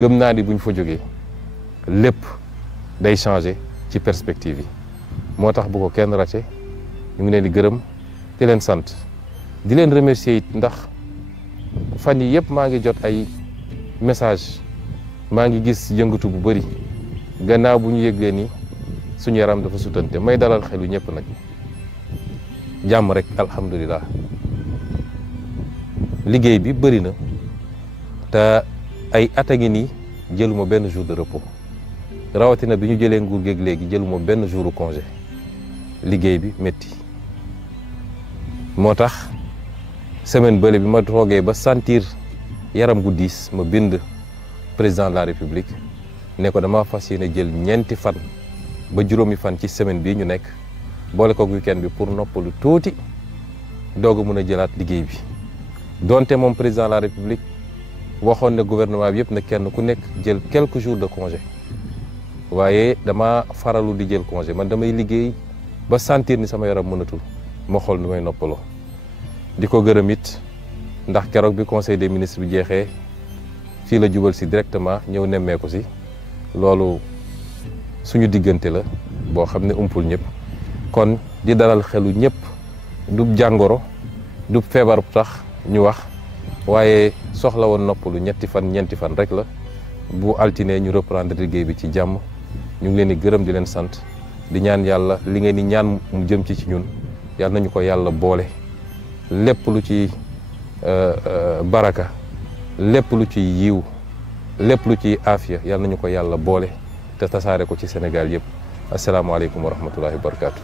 gëm naa ni bu ñu fa jógee lépp day changer ci perspective yi moo tax bu ko kenn raté ñu ngi leen di gërëm di leen sant di leen remercier it ndax fan yi yëpp maa ngi jot ay message maa ngi gis yëngatu bu bëri gannaaw bu ñu yëglee ni suñu yaram dafa sutante may dalal xelu ñëpp nag jàmm rek alhamdulilah liggéey bi bëri na te ay at a ngi nii jëluma benn jour de repos rawatina bi ñu jëlee nguur géeg léegi jëluma benn jour congé liggéey bi métti moo tax semaine bële bi ma toogee ba sentir yaram gu diis ma bind président de la république ne ko dama fas yéene jël ñeenti fan ba juróomi fan ci semaine bii ñu nekk boole ko weekend bi pour noppalu tuuti doog a mun a jëlaat liggéey bi donte moom président de la république waxoon ne gouvernement bi yëpp na kenn ku nekk jël quelques jours de congé waaye dama faralu di jël congé man damay liggéey ba sentir ni sama yaram mënatul ma xool nu may noppaloo di ko gërëm it ndax keroog bi conseil des ministres bi jeexee fii la jubal si directement ñëw nemmeeku si loolu suñu diggante la boo xam ne umpul ñëpp kon di dalal xelu ñëpp du jàngoro du feebar tax ñu wax waaye soxla woon noppalu ñeenti fan rek la bu altine ñu reprendre liggéey bi ci jàmm ñu ngi leen di gërëm di leen sant di ñaan yàlla li ngeen di ñaan mu jëm ci ñun yàlla nañu ko yàlla boole lépp lu ci baraka lépp lu ci yiw lépp lu ci aafiya yàlla nañu ko yàlla boole te tasaare ko ci Sénégal yëpp asalaamaaleykum wa rahmatullahi wa barakaatu.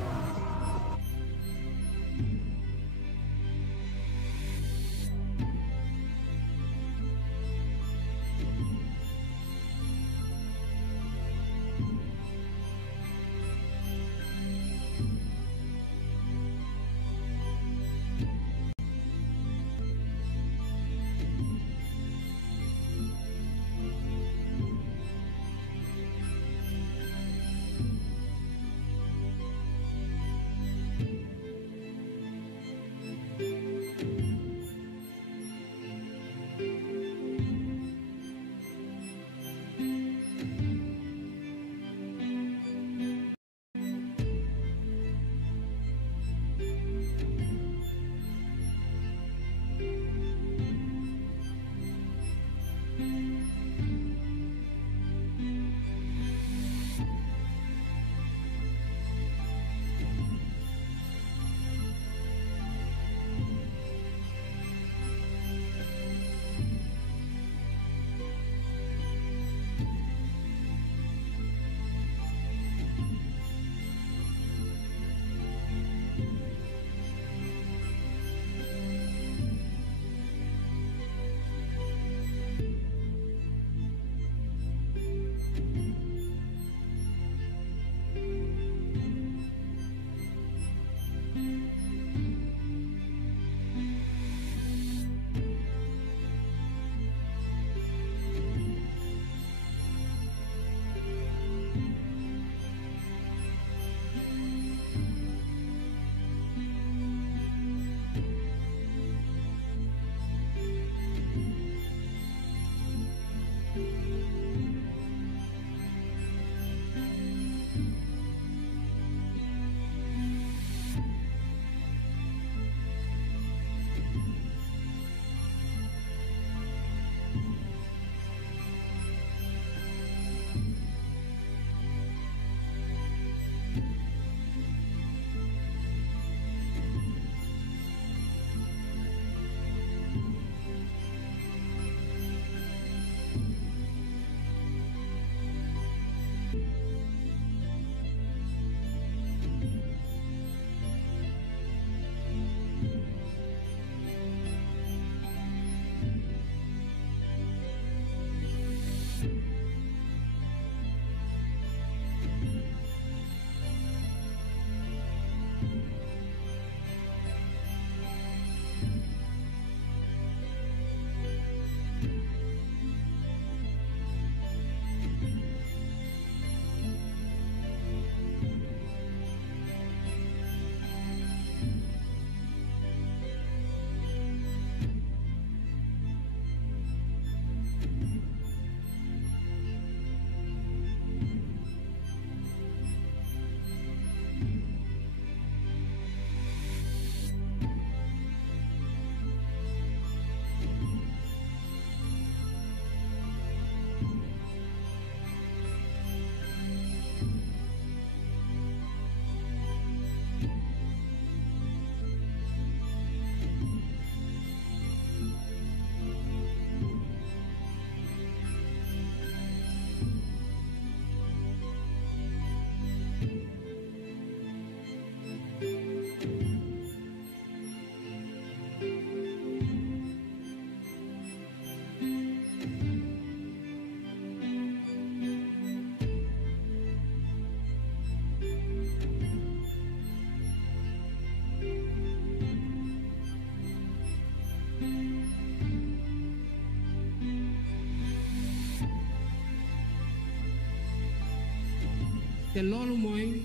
te loolu mooy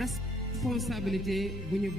responsabilité bu ñu